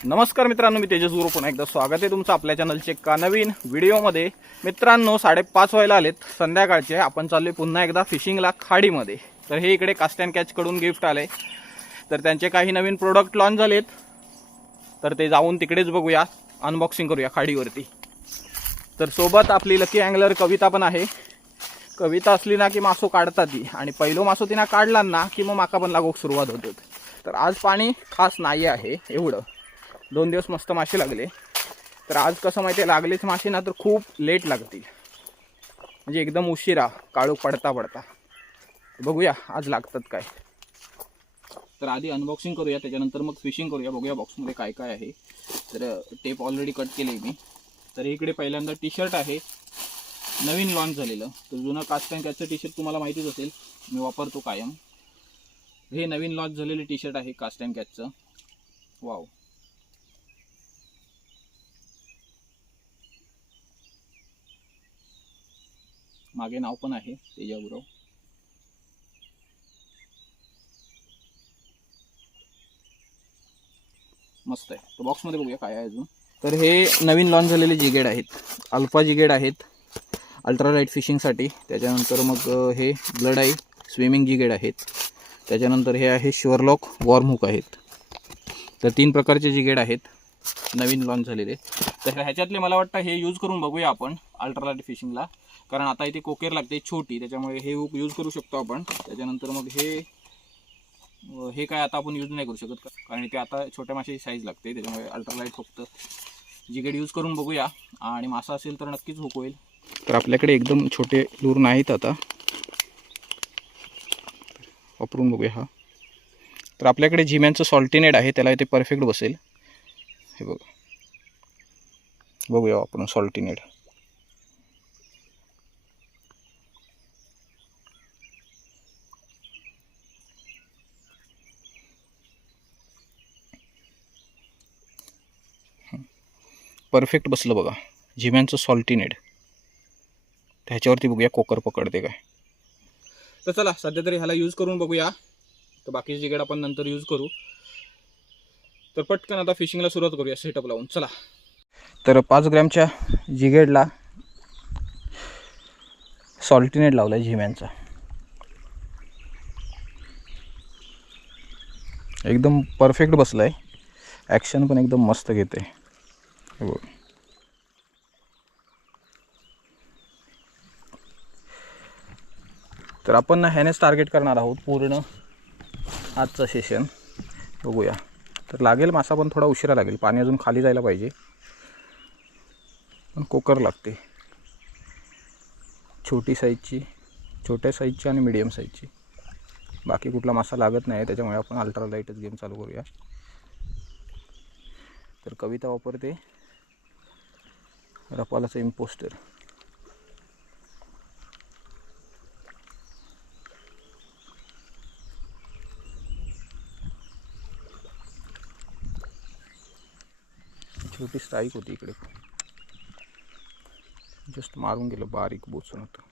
नमस्कार मित्रांनो, मी तेजस गुरु पुन्हा एकदा स्वागत आहे तुमचं आपल्या चॅनलचे एका नवीन व्हिडिओमध्ये। मित्रांनो 5:30 व्हायला आलेत संध्याकाळचे। आपण चाललोय पुन्हा एकदा फिशिंगला खाडीमध्ये। तर हे इकडे कास्ट अँड कॅच कडून गिफ्ट आले, तर त्यांचे काही नवीन प्रोडक्ट लॉन्च झालेत, तर ते जाऊन तिकडेच बघूया, अनबॉक्सिंग करूया खाडीवरती। तर सोबत आपली लकी अँगलर कविता पण आहे। कविता असली ना की मासो काढतात ती, आणि पहिलो मासो तिना काढला ना की मग माका पण लागोक सुरुवात होते। तर आज पाणी खास नाही आहे एवढं, 2 दिवस मस्त मासे लागले। तर आज कसं माहिती आहे, लागलेच मासे ना तर खूप लेट लागतील, म्हणजे एकदम उशिरा काळू पडता पडता। बघूया आज लागतात काय। तर आधी अनबॉक्सिंग करूया, त्याच्यानंतर मग फिशिंग करूया। बघूया बॉक्समध्ये काय काय आहे। तर टेप ऑलरेडी कट केली मी। तर इकडे पहिल्यांदा टी शर्ट आहे, नवीन लॉन्च झालेलं। तर जुनं कास्ट अँड कॅचचं टी शर्ट तुम्हाला माहितीच असेल, मी वापरतो कायम। हे नवीन लॉन्च झालेले टी शर्ट आहे कास्ट अँड कॅचचं। वाव, मागे नाव पण आहे तेजाबुराव। मस्त आहे। तर बॉक्समध्ये बघूया काय आहे अजून। तर हे नवीन लॉन्च झालेले जिगेड आहेत, अल्फा जिगेड आहेत अल्ट्रालाइट फिशिंगसाठी। त्याच्यानंतर मग हे ब्लड आय स्विमिंग जिगेड आहेत। त्याच्यानंतर हे आहे शुअरलॉक वॉर्म हुक आहेत। तर 3 प्रकारचे जिगेड आहेत नवीन लॉन्च झालेले। तर ह्याच्यातले मला वाटतं हे यूज करून बघूया आपण अल्ट्रालाइट फिशिंगला, कारण आता इथे कोकेर लागते छोटी, त्याच्यामुळे हे हुक यूज करू शकतो आपण। त्याच्यानंतर मग हे काय आता आपण यूज नाही करू शकत, कारण ते आता छोट्या माशाची साईज लागते, त्याच्यामुळे अल्ट्रालाइट फक्त जिगेड यूज करून बघूया। आणि मासा असेल तर नक्कीच हुक होईल। तर आपल्याकडे एकदम छोटे लूर नाहीत आता, वापरून बघूया हा। तर आपल्याकडे झिम्यांचं सॉल्टिनेट आहे, त्याला इथे परफेक्ट बसेल। हे बघा, बघूया आपण सॉल्टिनेट। परफेक्ट बसलं बघा, झिम्यांचं सॉल्टिनेट। ह्याच्यावरती बघूया कोकर पकडते काय। तर चला सध्या तरी ह्याला यूज करून बघूया, तर बाकीचे जिगेड आपण नंतर यूज करू। तर पटकन आता फिशिंगला सुरुवात करूया सेटअप लावून, चला। तर 5 ग्रॅमच्या जिगेडला सॉल्टिनेट लावला आहे झिम्यांचा, एकदम परफेक्ट बसला आहे। ॲक्शन पण एकदम मस्त घेते। हो, तर आपण ह्यानेच टार्गेट करणार आहोत पूर्ण आजचं सेशन। बघूया, तर लागेल मासा पण थोडा उशिरा लागेल, पाणी अजून खाली जायला पाहिजे, पण कोकर लागते छोटी साईजची, छोट्या साईजची आणि मीडियम साईजची। बाकी कुठला मासा लागत नाही, त्याच्यामुळे आपण अल्ट्रालाइटच गेम चालू करूया। तर कविता वापरते रपालाचं इम्पोस्टर। छोटी स्ट्राईक होती इकडे, जस्ट मारून गेलं, बारीक बोचून होतं।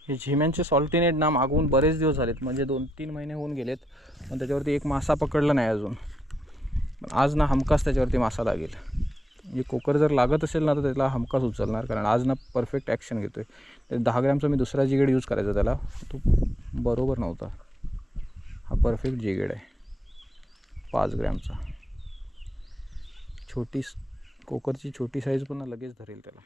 हे झिम्यांचे सॉल्टिनेट ना मागवून बरेच दिवस झालेत, म्हणजे 2-3 महिने होऊन गेलेत, पण त्याच्यावरती एक मासा पकडला नाही अजून। पण आज ना हमखास त्याच्यावरती मासा लागेल, म्हणजे कोकर जर लागत असेल ना तर त्याला हमखास उचलणार, कारण आज ना परफेक्ट ॲक्शन घेतोय। तर 10 ग्रॅमचा मी दुसरा जिगेड यूज करायचा त्याला, तो बरोबर नव्हता। हा परफेक्ट जिगेड आहे 5 ग्रॅमचा। छोटी कोकरची छोटी साईज पण लगेच धरेल त्याला,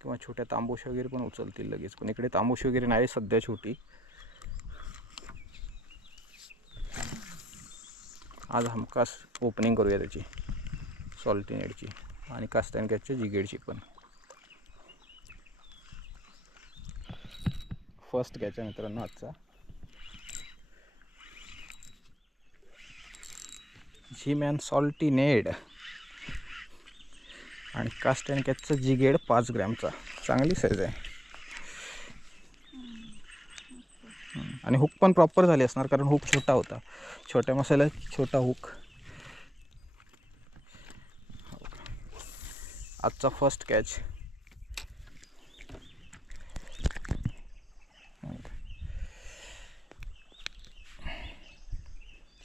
किंवा छोट्या तांबोशी वगैरे पण उचलतील लगेच, पण इकडे तांबोशी वगैरे नाही सध्या छोटी। आज हमखास ओपनिंग करूया त्याची सॉल्टिनेटची आणि कास्ट अँड कॅचच्या जिगेडची पण। फर्स्ट कॅच आहे मित्रांनो आजचा, झिम्यान सॉल्टिनेट आणि कास्ट अँड कॅचचा जिगेड 5 ग्रॅमचा, चांगली साईज आहे। आणि हुक पण प्रॉपर झाली असणार, कारण हुक छोटा होता, छोट्या माशाला छोटा हुक। आजचा first catch.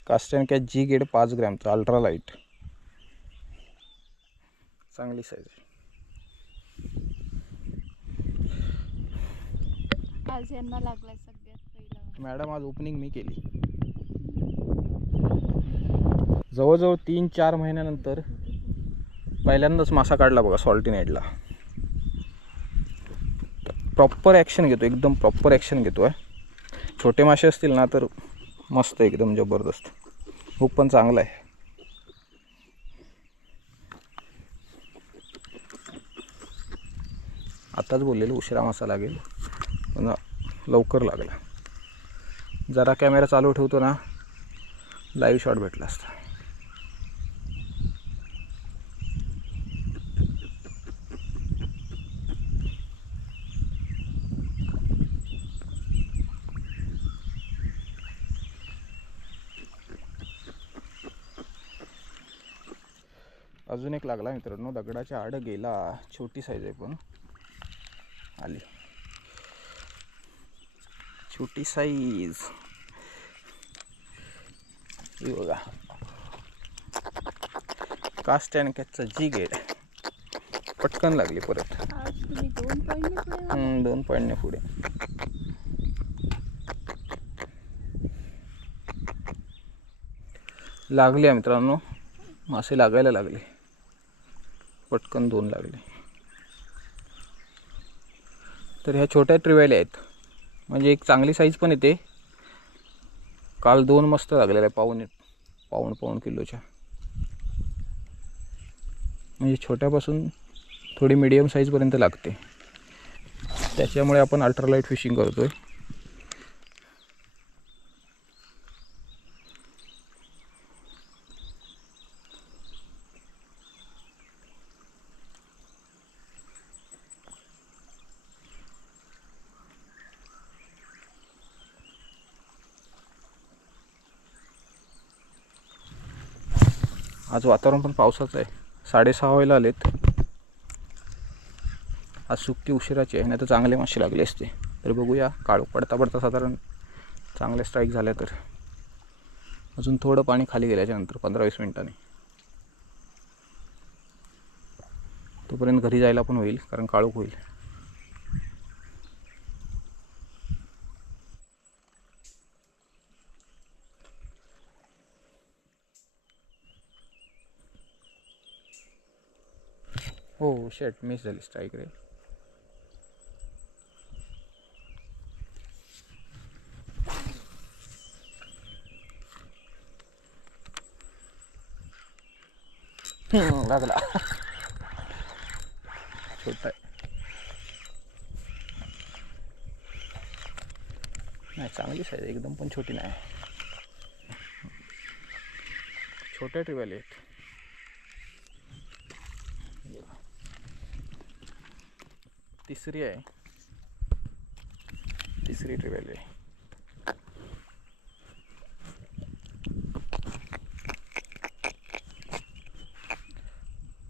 Cast and catch जी गेड 5 ग्रॅमचा अल्ट्रा लाईट. चांगली साईज आहे. आज यांना लागलाय सगळ्यात पहिला. मॅडम आज ओपनिंग मी केली. जवळजवळ 3-4 महिन्यानंतर पहिल्यांदाच मासा काढला बघा सॉल्टी नेटला. प्रॉपर ॲक्शन घेतो, एकदम प्रॉपर ॲक्शन घेतो आहे. छोटे मासे असतील ना तर मस्त, एकदम जबरदस्त. हुक पण चांगला आहे. आताच बोललेलो उशिरा मासा लागेल, पण लवकर लागला. जरा कॅमेरा चालू ठेवतो ना, लाईव्ह शॉट भेटला असता. अजून एक लागला मित्रांनो, दगडाच्या आड गेला. छोटी साईज आहे पण आली. छोटी साईज ही बघा. कास्ट अँड कॅचचा जी गेड. पटकन लागली परत. आज तुम्ही 2 पॉईंटने पुढे. 2 पॉईंटने पुढे. लागली आहे मित्रांनो, मासे लागायला लागले. पटकन 2 लागले. तर ह्या छोट्या ट्रिवेल्या आहेत, म्हणजे एक चांगली साईज पण येते. काल 2 मस्त लागलेल्या आहे, पाऊण किलोच्या. म्हणजे छोट्यापासून थोडी मीडियम साईजपर्यंत लागते. त्याच्यामुळे आपण अल्ट्रालाईट फिशिंग करतोय. आज वातावरण पण पावसाचं आहे. 6:30 व्हायला आलेत. आज सुट्टी उशिराची आहे, नाही तर चांगले मासे लागले असते. तर बघूया, काळोख पडता साधारण चांगले स्ट्राईक झाल्या तर. अजून थोडं पाणी खाली गेल्याच्यानंतर 15-20 मिनिटांनी. तोपर्यंत घरी जायला पण होईल, कारण काळोख होईल. हो शेट, मिस झाली स्ट्राईक रे. लागला. छोटा आहे. नाही, चांगली साईज एकदम, पण छोटी नाही. छोट्या ट्रिवेल आहेत. तिसरी आहे, तिसरी ट्रिवेल आहे.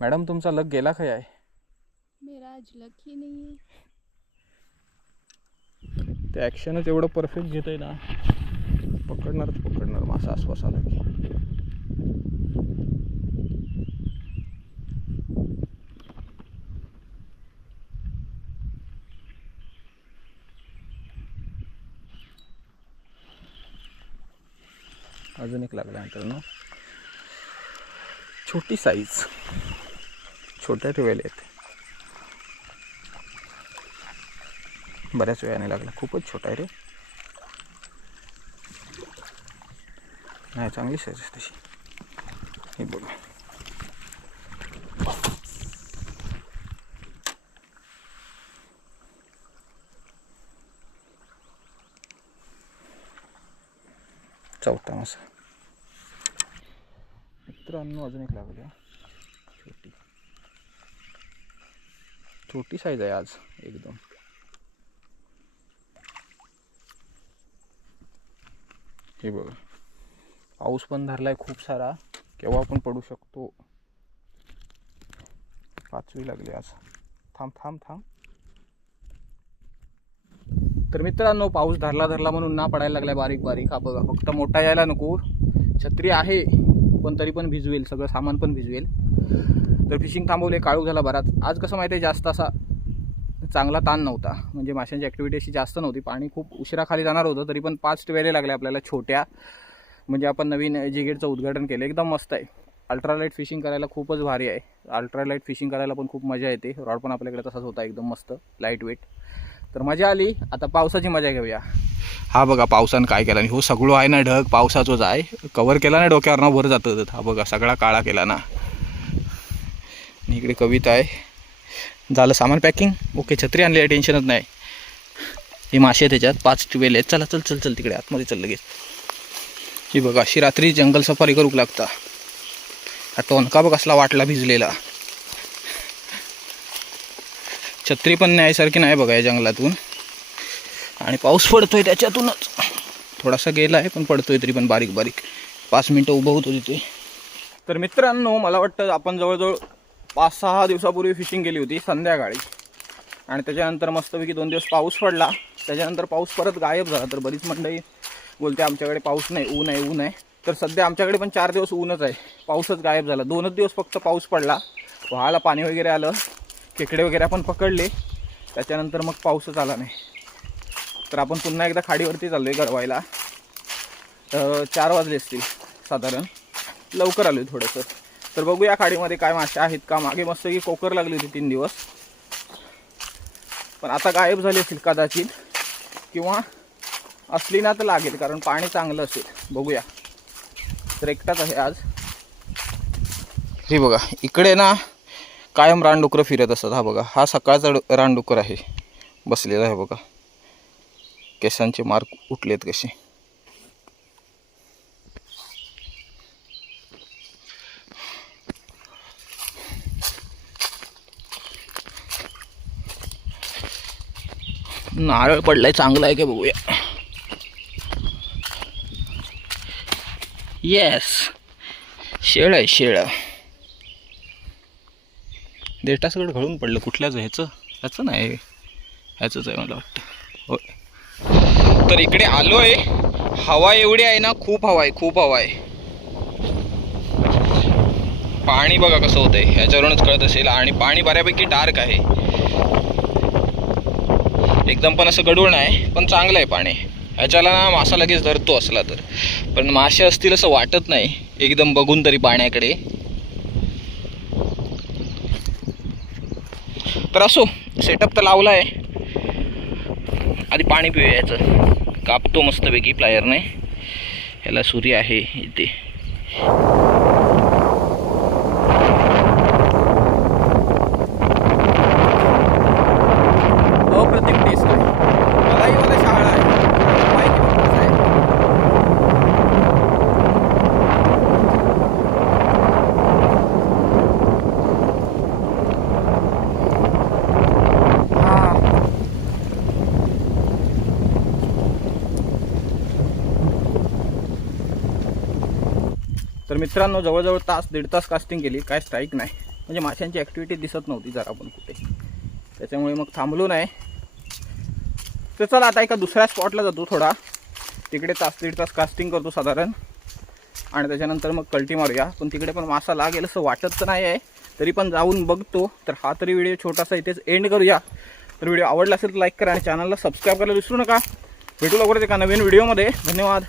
मॅडम तुमचा लक गेला काय आहे? मेरा आज लक ही नहीं है. ते ॲक्शनच एवढं परफेक्ट घेत आहे ना, पकडणार मासा आसपास आला की. अजून एक लागला मित्रांनो, छोटी साईज. छोट्या ट्रिवेल आहेत. बऱ्याच वेळाने लागला, खूपच छोटा आहे रे. नाही, चांगली साईज आहे तशी. हे बघा, चौथा मासा मित्रांनो. अजून एक लागली, छोटी साईज आहे आज एकदम. हे बघा, पाऊस पण धरलाय खूप सारा, केव्हा पण पडू शकतो. 5वी लागली आज. थांब थांब थांब. तर मित्रांनो, पाऊस धरला म्हणून ना पडायला लागलाय बारीक बारीक. हा बघा, फक्त मोठा यायला नको. छत्री आहे पण तरी पण भिजवेल, सगळं सामान पण भिजवेल. तर फिशिंग थांबवले, काळू झाला बराच. आज कसं माहिती आहे, जास्त असा चांगला ताण नव्हता, म्हणजे माशांची ॲक्टिव्हिटी अशी जास्त नव्हती. पाणी खूप उशिरा खाली जाणार होतं, तरी पण 5 ट्वेले लागले आपल्याला छोट्या. म्हणजे आपण नवीन जिगेटचं उद्घाटन केलं, एकदम मस्त आहे. अल्ट्रालाईट फिशिंग करायला खूपच भारी आहे. अल्ट्रालाईट फिशिंग करायला पण खूप मजा येते. रॉड पण आपल्याकडे तसाच होता, एकदम मस्त लाईट वेट. तर मजा आली. आता पावसाची मजा घेऊया. हा बघा पावसानं काय केला. हो सगळं आहे ना ढग, पावसाचंच आहे. कवर केला ना डोक्यावर ना, वर जातं. हा बघा सगळा काळा केला ना. आणि इकडे कविता आहे. झालं सामान पॅकिंग. ओके, छत्री आणली आहे, टेन्शनच नाही. हे मासे त्याच्यात 5 ट्वेल आहेत. चला चल चल चल तिकडे आतमध्ये चल लगेच. ही बघा, अशी रात्री जंगल सफारी करूक लागता. हा टोनका बघ कसला वाटला भिजलेला. छत्री पण न्यायसारखी नाही बघा या जंगलातून. आणि पाऊस पडतोय त्याच्यातूनच. थोडासा गेला आहे पण पडतोय, तरी पण बारीक बारीक. 5 मिनटं उभं होतो तिथे. तर मित्रांनो, मला वाटतं आपण जवळजवळ 5-6 दिवसापूर्वी फिशिंग केली होती संध्याकाळी. आणि त्याच्यानंतर मस्तपैकी 2 दिवस पाऊस पडला. त्याच्यानंतर पाऊस परत गायब झाला. तर बरीच मंडळी बोलते आमच्याकडे पाऊस नाही, ऊन आहे ऊन आहे. तर सध्या आमच्याकडे पण 4 दिवस ऊनच आहे. पाऊसच गायब झाला. 2च दिवस फक्त पाऊस पडला. व्हायला पाणी वगैरे आलं, खेकडे वगैरे आपण पकडले. त्याच्यानंतर मग पाऊसच आला नाही. तर आपण पुन्हा एकदा खाडीवरती चाललो आहे गरवायला. 4 वाजले असतील साधारण. लवकर आलो आहे थोडंसं. तर बघूया खाडीमध्ये काय मासे आहेत का. मागे मस्त की कोकर लागली होती 3 दिवस, पण आता गायब झाली असेल कदाचित, किंवा असली ना तर लागेल, कारण पाणी चांगलं असेल. बघूया. तर एकटाच आहे आज. हे बघा इकडे ना कायम रानडुकरं फिरत असतात. हा बघा, हा सकाळचा रानडुकर आहे बसलेला आहे बघा. केसांचे मार्क उठलेत कसे. नारळ पडलाय, चांगला आहे का बघूया. येस, शेळ आहे शेळ. देठा सगळं घळून पडलं. कुठल्याच ह्याचं नाही, ह्याचंच आहे मला वाटतं. होय. तर इकडे आलोय. हवा एवढी आहे ना, खूप हवा आहे, खूप हवा आहे. पाणी बघा कसं होतंय, ह्याच्यावरूनच कळत असेल. आणि पाणी बऱ्यापैकी डार्क आहे, एकदम पण असं गडूळ नाही, पण चांगलं आहे पाणी. ह्याच्याला ना मासा लगेच धरतो असला तर, पण मासे असतील असं वाटत नाही एकदम बघून तरी पाण्याकडे. तर असो, सेटअप तर लावला आहे. आधी पाणी पिऊया. याचं कापतो मस्तपैकी प्लायरने. ह्याला सूर्य आहे इथे. अप्रतिम टेस्ट आहे. मलाही मला शाळा आहे माहिती कसं आहे. तर मित्रांनो, जवळजवळ तास 1.5 तास कास्टिंग केली. काय स्ट्राईक नाही, म्हणजे माशांची ॲक्टिव्हिटी दिसत नव्हती जरा पण कुठे. त्याच्यामुळे मग थांबलो नाही. तर चला आता एका दुसऱ्या स्पॉटला जातो. थोडा तिकडे 1.5 तास कास्टिंग करतो साधारण. आणि त्याच्यानंतर मग कल्टी मारूया. पण तिकडे पण मासा लागेल असं वाटत तर नाही आहे, तरी पण जाऊन बघतो. तर हा तरी व्हिडिओ छोटासा इथेच एंड करूया. तर व्हिडिओ आवडला असेल तर लाईक करा आणि चॅनलला सबस्क्राईब करायला विसरू नका. भेटू लवकरच एका नवीन व्हिडिओमध्ये. धन्यवाद.